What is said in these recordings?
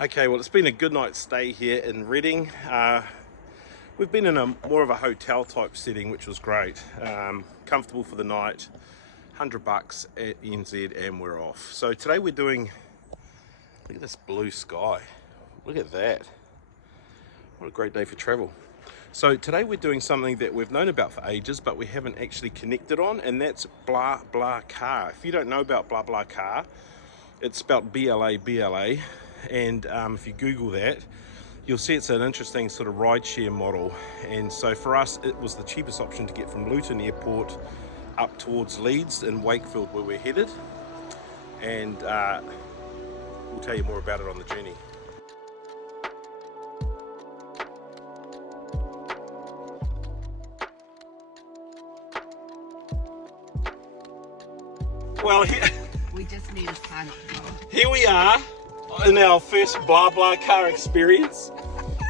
Okay, well, it's been a good night's stay here in Reading. We've been in more of a hotel type setting, which was great. Comfortable for the night, $100 at NZ, and we're off. So today we're doing, look at this blue sky. Look at that. What a great day for travel. So today we're doing something that we've known about for ages, but we haven't actually connected on, and that's Blablacar. If you don't know about Blablacar, it's spelled B-L-A-B-L-A, and if you Google that, you'll see it's an interesting sort of rideshare model. And so for us, it was the cheapest option to get from Luton Airport up towards Leeds and Wakefield, where we're headed. And we'll tell you more about it on the journey. Well, we just need a time to go. Here we are in our first Blablacar experience.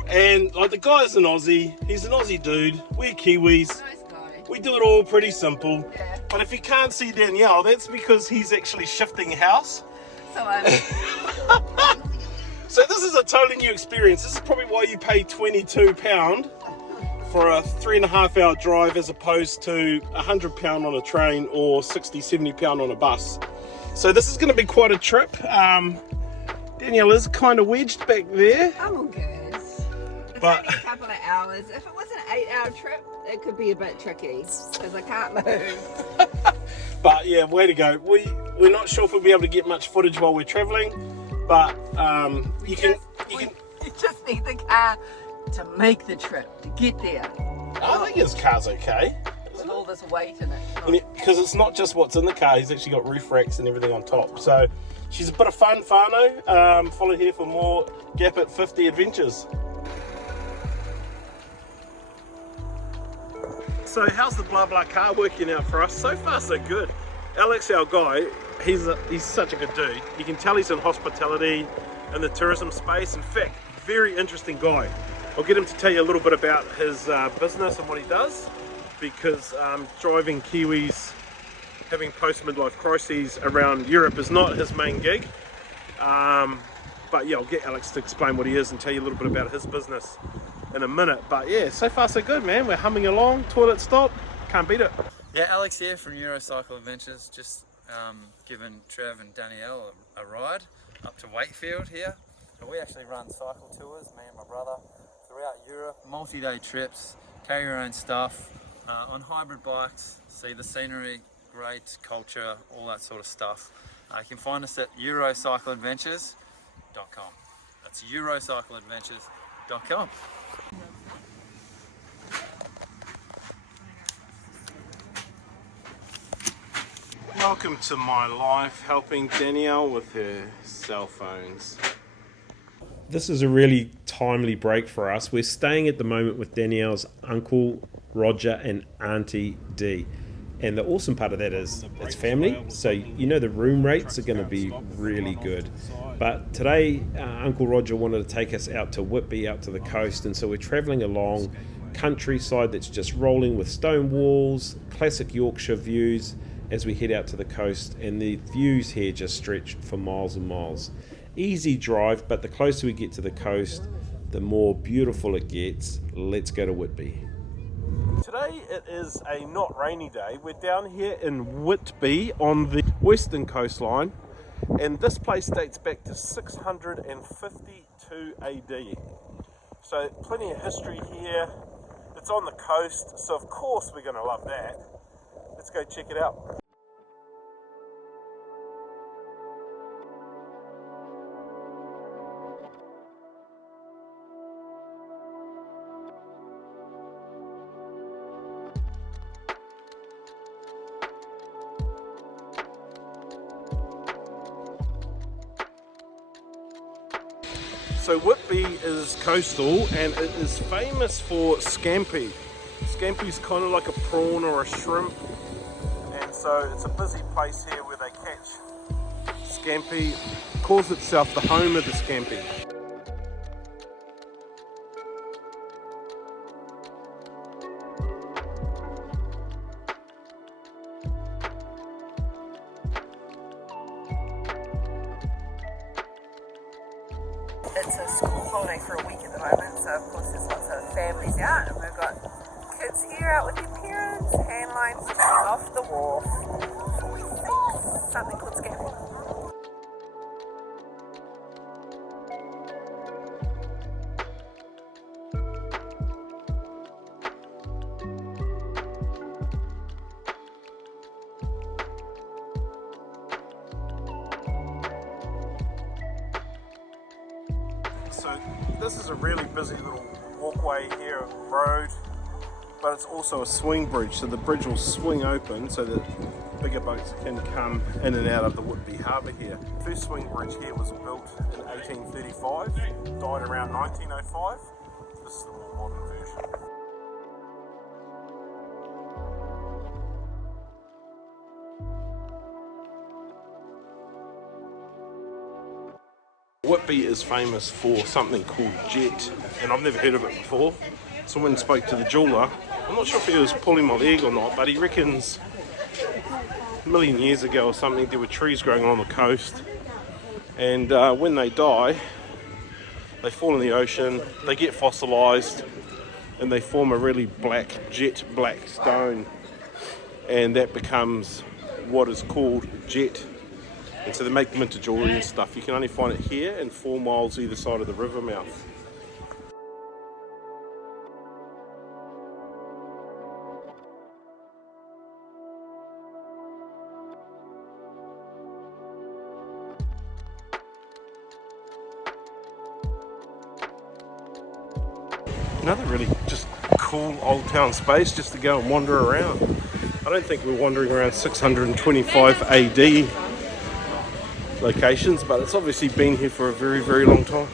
And like, the guy's an Aussie, he's an Aussie dude, we're Kiwis. Nice guy. We do it all pretty simple. Yeah. But if you can't see Danielle, that's because he's actually shifting house. So I'm... So this is a totally new experience. This is probably why you pay £22 for a 3.5 hour drive as opposed to £100 on a train or £60-70 on a bus. So this is going to be quite a trip. Danielle is kind of wedged back there. I'm all good. It's only a couple of hours. If it was an 8-hour trip, it could be a bit tricky because I can't move. But yeah, way to go. We're not sure if we'll be able to get much footage while we're traveling, but you just need the car to make the trip, to get there. I think his car's okay. With all this weight in it. Because it's not just what's in the car, he's actually got roof racks and everything on top. So she's a bit of fun, whānau. Follow here for more Gap at 50 adventures. So how's the Blablacar working out for us? So far so good. Alex, our guy, he's such a good dude. You can tell he's in hospitality and the tourism space. In fact, very interesting guy. I'll get him to tell you a little bit about his business and what he does, because driving Kiwis, having post-midlife crises around Europe is not his main gig. But yeah, I'll get Alex to explain what he is and tell you a little bit about his business in a minute. But yeah, so far so good, man. We're humming along, toilet stop, can't beat it. Yeah, Alex here from Eurocycle Adventures, just giving Trev and Danielle a ride up to Wakefield here. So we actually run cycle tours, me and my brother, throughout Europe, multi-day trips, carry your own stuff, on hybrid bikes, see the scenery, great culture, all that sort of stuff. You can find us at eurocycleadventures.com. That's eurocycleadventures.com. Welcome to my life, helping Danielle with her cell phones. This is a really timely break for us. We're staying at the moment with Danielle's uncle Roger and auntie Dee. And the awesome part of that is it's family, so you know the room rates are going to be really good. But today Uncle Roger wanted to take us out to Whitby, out to the coast, and so we're travelling along countryside that's just rolling with stone walls, classic Yorkshire views as we head out to the coast, and the views here just stretch for miles and miles. Easy drive, but the closer we get to the coast, the more beautiful it gets. Let's go to Whitby. Today it is a not rainy day. We're down here in Whitby on the western coastline, and this place dates back to 652 AD. So plenty of history here. It's on the coast, so of course we're going to love that. Let's go check it out. So Whitby is coastal and it is famous for scampi. Scampi's kind of like a prawn or a shrimp, and so it's a busy place here where they catch scampi. It calls itself the home of the scampi. It's a school holiday for a week at the moment, so of course there's lots of families out, and we've got kids here out with their parents, hand lines sitting off the wharf for we think something called scamping. So this is a really busy little walkway here, road, but it's also a swing bridge, so the bridge will swing open so that bigger boats can come in and out of the Whitby harbour here. The first swing bridge here was built in 1835, died around 1905. This is the more modern version. Whitby is famous for something called jet, and I've never heard of it before. Someone spoke to the jeweller. I'm not sure if he was pulling my leg or not, but he reckons a million years ago or something there were trees growing on the coast, and when they die they fall in the ocean, they get fossilised, and they form a really black, jet black stone, and that becomes what is called jet. And so they make them into jewellery and stuff. You can only find it here and 4 miles either side of the river mouth. Another really just cool old town space just to go and wander around. I don't think we're wandering around 625 AD locations, but it's obviously been here for a very, very long time.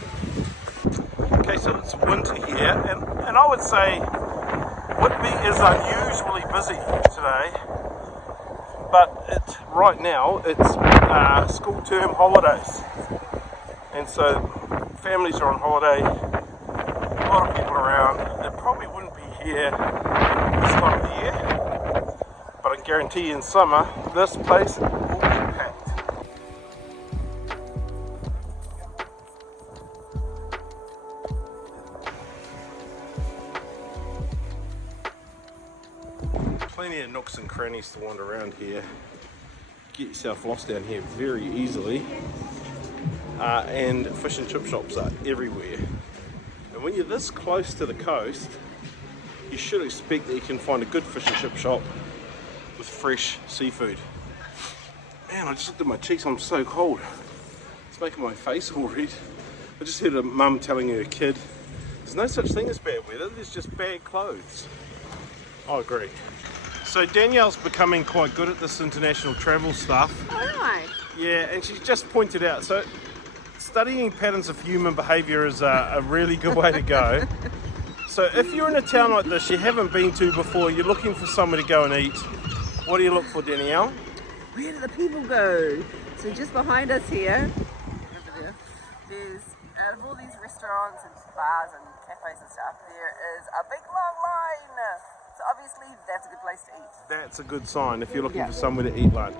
Okay, so it's winter here, and I would say Whitby is unusually busy today, but right now it's school term holidays, and so families are on holiday, a lot of people around. They probably wouldn't be here this time of the year, but I can guarantee you in summer this place will be packed. Plenty of nooks and crannies to wander around here. Get yourself lost down here very easily, and fish and chip shops are everywhere. And when you're this close to the coast, you should expect that you can find a good fish and chip shop with fresh seafood. Man, I just looked at my cheeks, I'm so cold. It's making my face all red. I just heard a mum telling her kid, there's no such thing as bad weather, there's just bad clothes. I agree. So Danielle's becoming quite good at this international travel stuff. Alright. Yeah, and she's just pointed out, so studying patterns of human behaviour is a really good way to go. So if you're in a town like this you haven't been to before, you're looking for somewhere to go and eat, what do you look for, Danielle? Where do the people go? So just behind us here, over there, there's out of all these restaurants and bars and cafes and stuff, there is a big long line. So obviously that's a good place to eat. That's a good sign if you're looking for somewhere to eat lunch.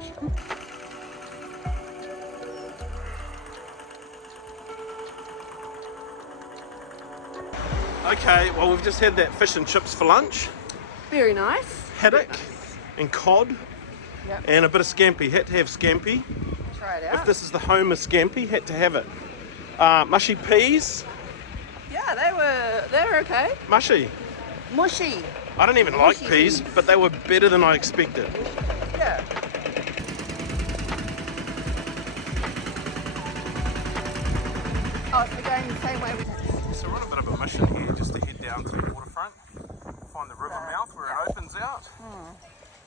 Okay, well we've just had that fish and chips for lunch. Very nice. Haddock and cod, and a bit of scampi. Had to have scampi. Try it out. If this is the home of scampi, had to have it. Mushy peas. Yeah, they were okay. Mushy. Mushy. I don't even like Mushy peas, peas. but they were better than I expected. Yeah. Oh, so we're going the same way we did. So we're on a bit of a mission here, just to head down to the waterfront, find the river mouth where it opens out.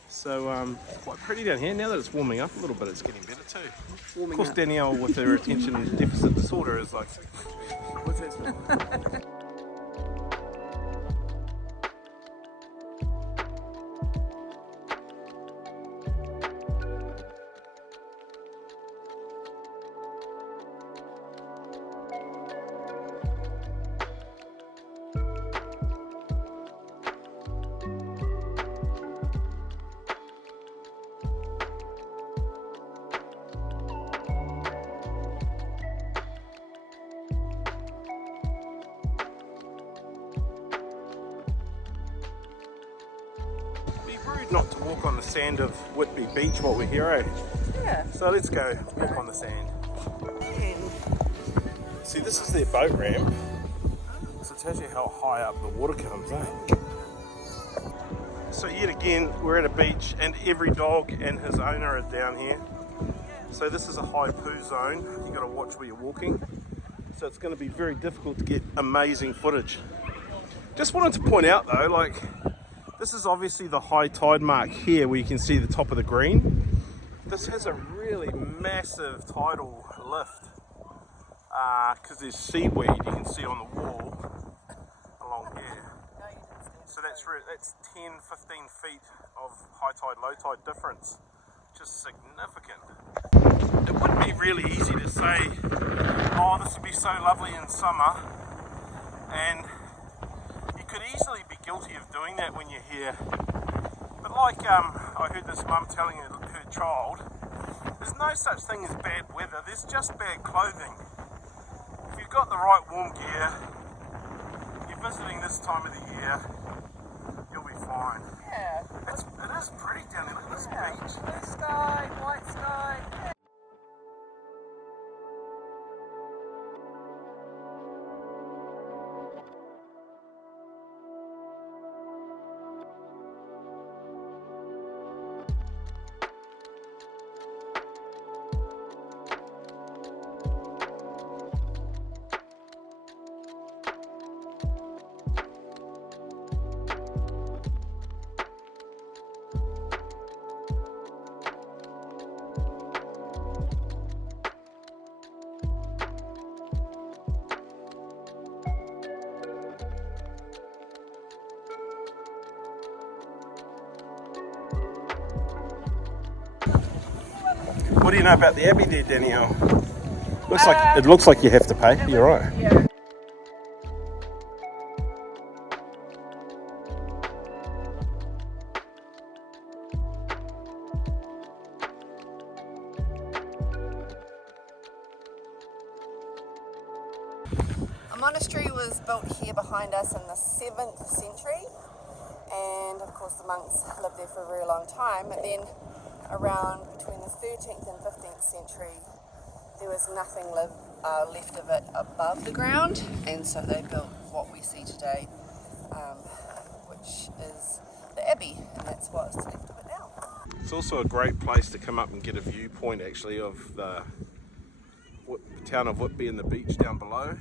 So it's quite pretty down here. Now that it's warming up a little bit, it's getting better too. Of course, Danielle with her attention deficit disorder is like, what's that? not to walk on the sand of Whitby Beach while we're here, eh? Yeah. So let's go walk on the sand. See, this is their boat ramp. So it tells you how high up the water comes, eh? So yet again, we're at a beach and every dog and his owner are down here. So this is a high poo zone. You got to watch where you're walking. So it's going to be very difficult to get amazing footage. Just wanted to point out though, like, this is obviously the high tide mark here where you can see the top of the green. This has a really massive tidal lift because there's seaweed you can see on the wall along here. So that's 10, 15 feet of high tide, low tide difference, which is significant. It wouldn't be really easy to say, oh, this would be so lovely in summer, and you could easily be guilty of doing that when you're here. But like I heard this mum telling her child, there's no such thing as bad weather, there's just bad clothing. If you've got the right warm gear, you're visiting this time of the year, you'll be fine. Yeah. It is pretty down there, look at this beach. Blue sky, white sky. Yeah. What do you know about the Abbey there, Danielle? It looks like you have to pay. You're right. Yeah. A monastery was built here behind us in the 7th century, and of course the monks lived there for a very long time. But then around between the 13th and 15th century there was nothing left of it above the ground, and so they built what we see today, which is the Abbey, and that's what's left of it now. It's also a great place to come up and get a viewpoint actually of the town of Whitby and the beach down below.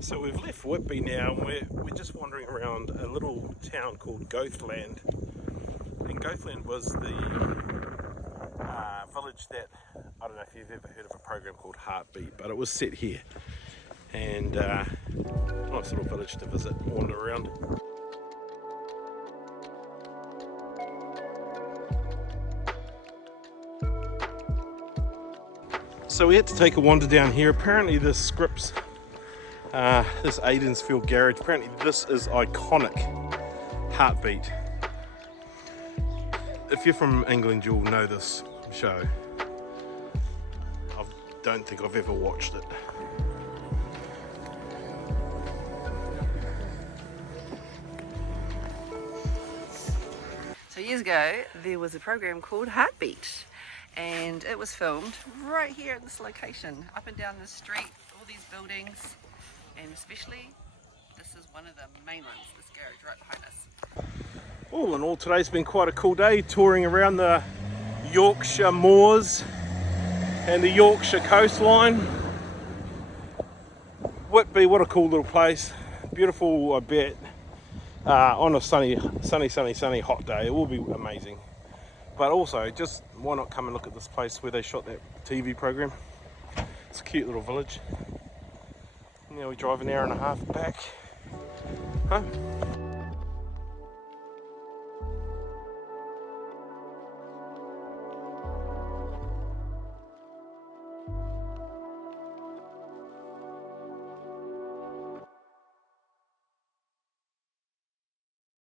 So we've left Whitby now and we're just wandering around a little town called Gothland. And Gothland was the village that, I don't know if you've ever heard of a program called Heartbeat, but it was set here. And nice little village to visit, wander around. So we had to take a wander down here. Apparently this Scripps, this Aidensfield garage, apparently this is iconic Heartbeat. If you're from England, you'll know this show. I don't think I've ever watched it. So years ago there was a program called Heartbeat, and it was filmed right here at this location, up and down the street, all these buildings, and especially this is one of the main ones, this garage right behind us. All in all, today's been quite a cool day, touring around the Yorkshire moors and the Yorkshire coastline. Whitby, what a cool little place. Beautiful, I bet. On a sunny hot day, it will be amazing. But also, just why not come and look at this place where they shot that TV program. It's a cute little village. You know, we drive an hour and a half back. Huh?